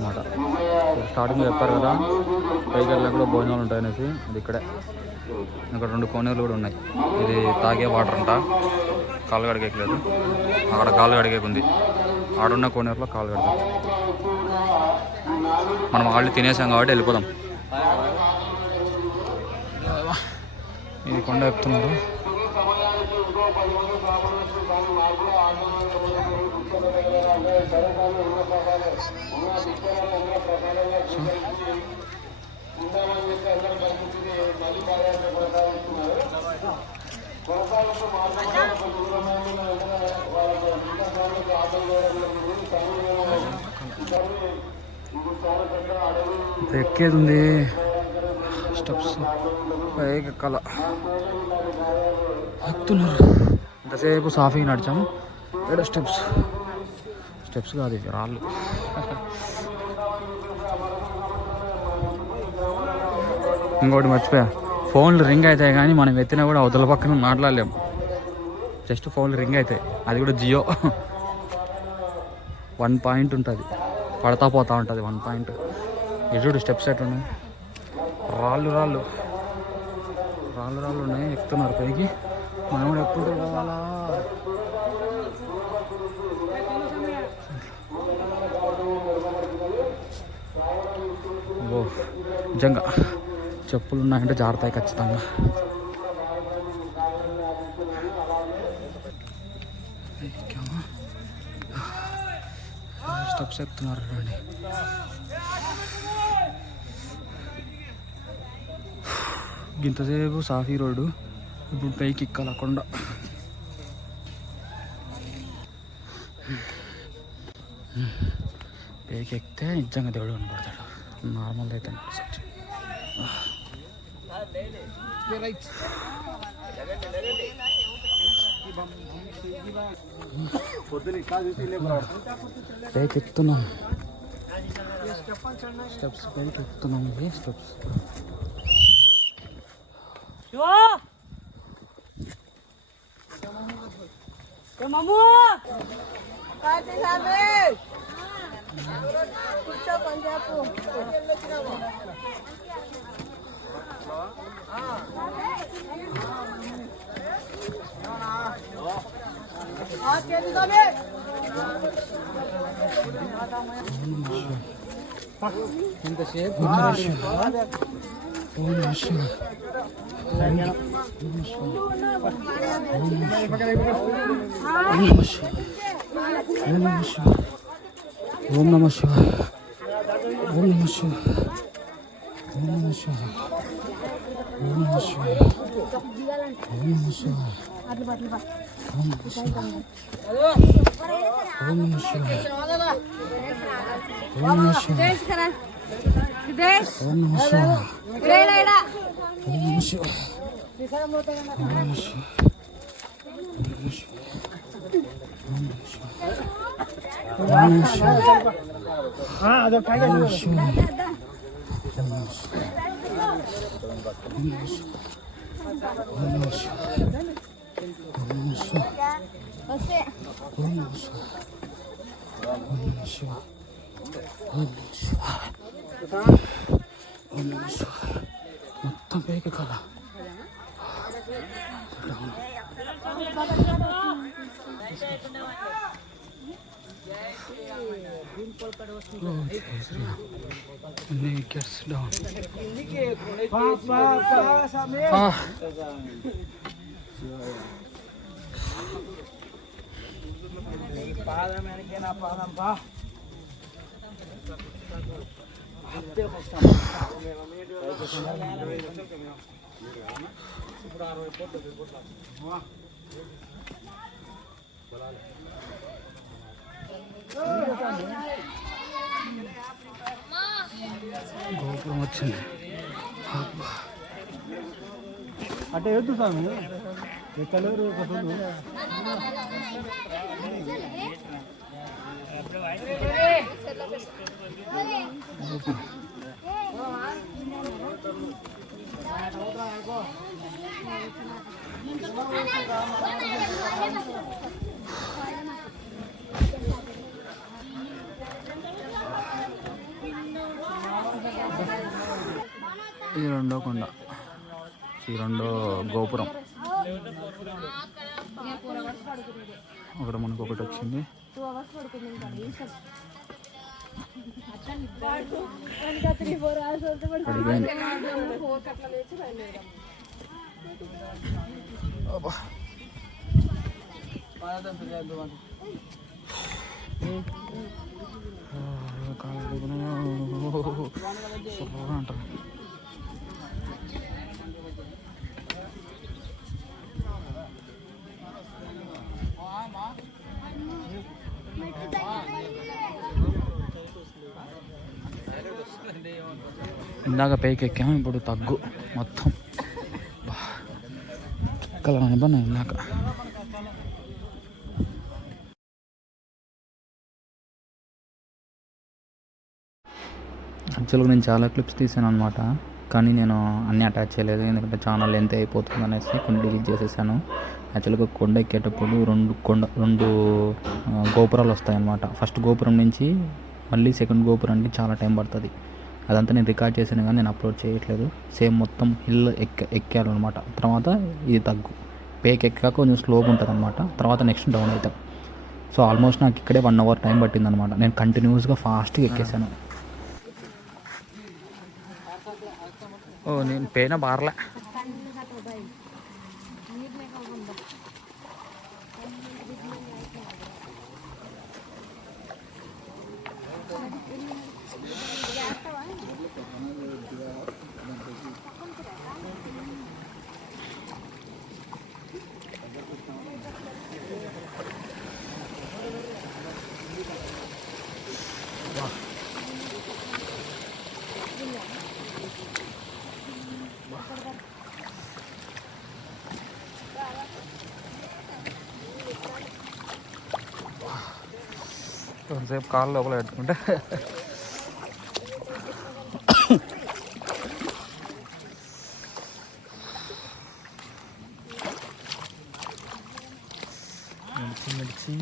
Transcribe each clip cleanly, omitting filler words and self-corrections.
అనమాట. స్టార్టింగ్ చెప్పారు కదా పైకి వెళ్ళినా కూడా భోజనాలు ఉంటాయనేసి. అది ఇక్కడే ఇక్కడ 2 కోనేరులు కూడా ఉన్నాయి. ఇది తాగే వాటర్ అంట. కాలు కడిగేయలేదు. అక్కడ కాలు కడిగేకుంది. ఆడున్న కోనేరులో కాలు కడగచ్చు. మనం ఆల్రెడీ తినేసాం కాబట్టి వెళ్ళిపోదాం. ఇది కొండ ఎక్కుతున్నారు. ఎక్కేది ఉంది స్టెప్స్ పైకి ఎక్కాల. ఎక్కుతున్నారు. ఇంతసేపు సాఫీగా నడిచాము. ఏడో స్టెప్స్ కాదు ఇవి రాళ్ళు. ఇంకోటి మర్చిపోయా, ఫోన్లు రింగ్ అవుతాయి కానీ మనం ఎత్తినా కూడా అవతల పక్కన మాట్లాడలేము. జస్ట్ ఫోన్లు రింగ్ అవుతాయి. అది కూడా జియో. 1 పాయింట్ ఉంటుంది, పడతా పోతూ ఉంటుంది 1 పాయింట్. ఎదుడు స్టెప్స్ ఎట్లా ఉన్నాయి, రాళ్ళు ఉన్నాయి. ఎక్కుతున్నారు పైకి. మనం కూడా ఎప్పుడు పోవాలా? ఓ నిజంగా చెప్పులు ఉన్నాయంటే జారుతాయి ఖచ్చితంగా. స్టెప్స్ ఎక్కుతున్నారు అండి. ఇంతసేపు సాఫీ రోడ్డు, ఇప్పుడు పైకి ఎక్కాల కొండ. పైకి ఎక్కితే నిజంగా దేవుడు కనపడతాడు. నార్మల్ అయితే పైకి ఎక్కుతున్నాం. స్టెప్స్ పైకి ఎక్కుతున్నాం. ఇది స్టెప్స్. ఎంతసేపు ఓం నమ శివాయ. ఓం నమ శివాయ. ఓం నమ శివాయ. ఓం నమ శివాయ. ఓం నమ శివాయ. ఓం నమ శివాయ. ఓం నమ శివాయ. ఓం నమ శివాయ. ఓం నమ శివాయ. ఓం నమ శివాయ. మొత్తం పైకి కల గోపురం వచ్చింది. అంటే ఎద్దు స్వామి ఎక్కలేరు. ఇది రెండో కొండ, ఈ రెండో గోపురం. అక్కడ మనకు ఒకటి వచ్చింది. అంటారు. ఇందాక పైకి ఎక్కాము, ఇప్పుడు తగ్గు మొత్తం ఎక్కలా అనిపన్నా ఇందాక. యాక్చువల్గా నేను చాలా క్లిప్స్ తీసాను అనమాట, కానీ నేను అన్నీ అటాచ్ చేయలేదు, ఎందుకంటే ఛానల్ ఎంత అయిపోతుంది అనేసి కొన్ని డిలీట్ చేసేసాను. యాక్చువల్గా కొండ ఎక్కేటప్పుడు రెండు గోపురాలు వస్తాయన్నమాట. ఫస్ట్ గోపురం నుంచి మళ్ళీ సెకండ్ గోపురానికి చాలా టైం పడుతుంది. అదంతా నేను రికార్డ్ చేశాను కానీ నేను అప్లోడ్ చేయట్లేదు. సేమ్ మొత్తం హిల్ ఎక్కాలన్నమాట. తర్వాత ఇది తగ్గు, పేక్ ఎక్కాక కొంచెం స్లోగా ఉంటుంది అనమాట. తర్వాత నెక్స్ట్ డౌన్ అవుతాం. సో ఆల్మోస్ట్ నాకు ఇక్కడే 1 hour టైం పట్టిందనమాట. నేను కంటిన్యూస్గా ఫాస్ట్గా ఎక్కేసాను. ఓ నేను పేన బారలే. కొంతసేపు కాళ్ళు లోపల పెట్టుకుంటే మెడిచి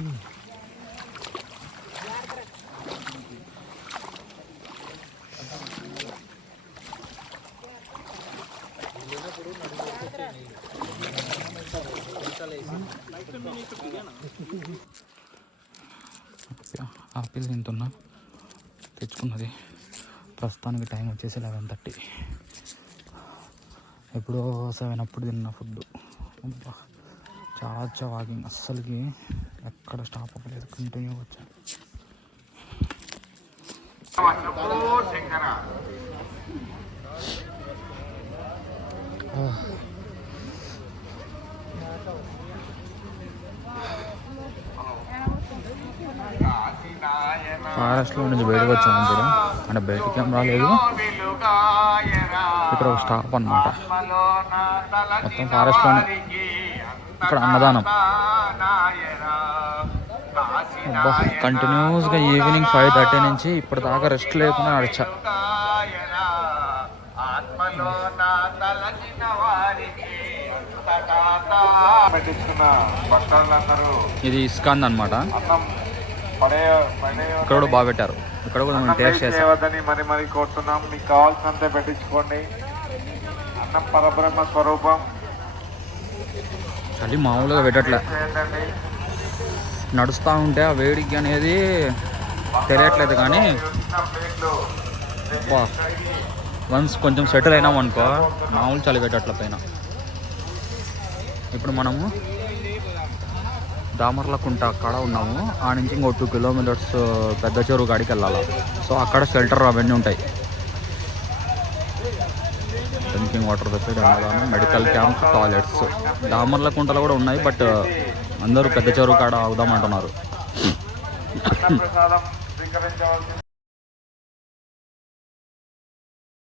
ఆపిల్ తింటున్నా, తెచ్చుకున్నది. ప్రస్తుతానికి టైం వచ్చేసి 11:30. ఎప్పుడో 7 అప్పుడు తిన్న ఫుడ్. చాలా వాకింగ్, అస్సలకి ఎక్కడ స్టాప్ అవ్వలేదు, కంటిన్యూ వచ్చాను. ఫారెస్ట్లో నుంచి బయటకు వచ్చాము ఇప్పుడు. అంటే బయటికి ఏం రాలేదు, ఇక్కడ ఒక స్టాప్ అన్నమాట. మొత్తం ఫారెస్ట్లోనే. ఇక్కడ అన్నదానం. కంటిన్యూస్గా ఈవినింగ్ 5:30 నుంచి ఇప్పుడు దాకా రెస్ట్ లేకుండా నడిచా. ఇది ఇస్కాన్ అన్నమాట. ఇక్కడ కూడా బాగా పెట్టారు. ఇక్కడ కూడా మనం టేస్ట్ చేసేవద్దని మరి కోరుతున్నాం. మీకు కావాల్సినంత పెట్టించుకోండి. అన్నం పరబ్రహ్మ స్వరూపం. అది మామూలుగా పెట్టట్లే, నడుస్తూ ఉంటే ఆ వేడికి అనేది తెలియట్లేదు. కానీ వన్స్ కొంచెం సెటిల్ అయినామనుకో మామూలు చలి పెట్టట్ల పైన. ఇప్పుడు మనము దామర్లకుంట అక్కడ ఉన్నాము. ఆ నుంచి ఇంకో 2 kilometers పెద్ద చెరువు కాడికి వెళ్ళాలి. సో అక్కడ షెల్టర్ అవన్నీ ఉంటాయి. డ్రింకింగ్ వాటర్ ఫెసిలిటీ అన్నదానం, మెడికల్ క్యాంప్, టాయిలెట్స్. దామర్లకుంటలు కూడా ఉన్నాయి, బట్ అందరూ పెద్ద చెరువు కాడ అవుదామంటున్నారు.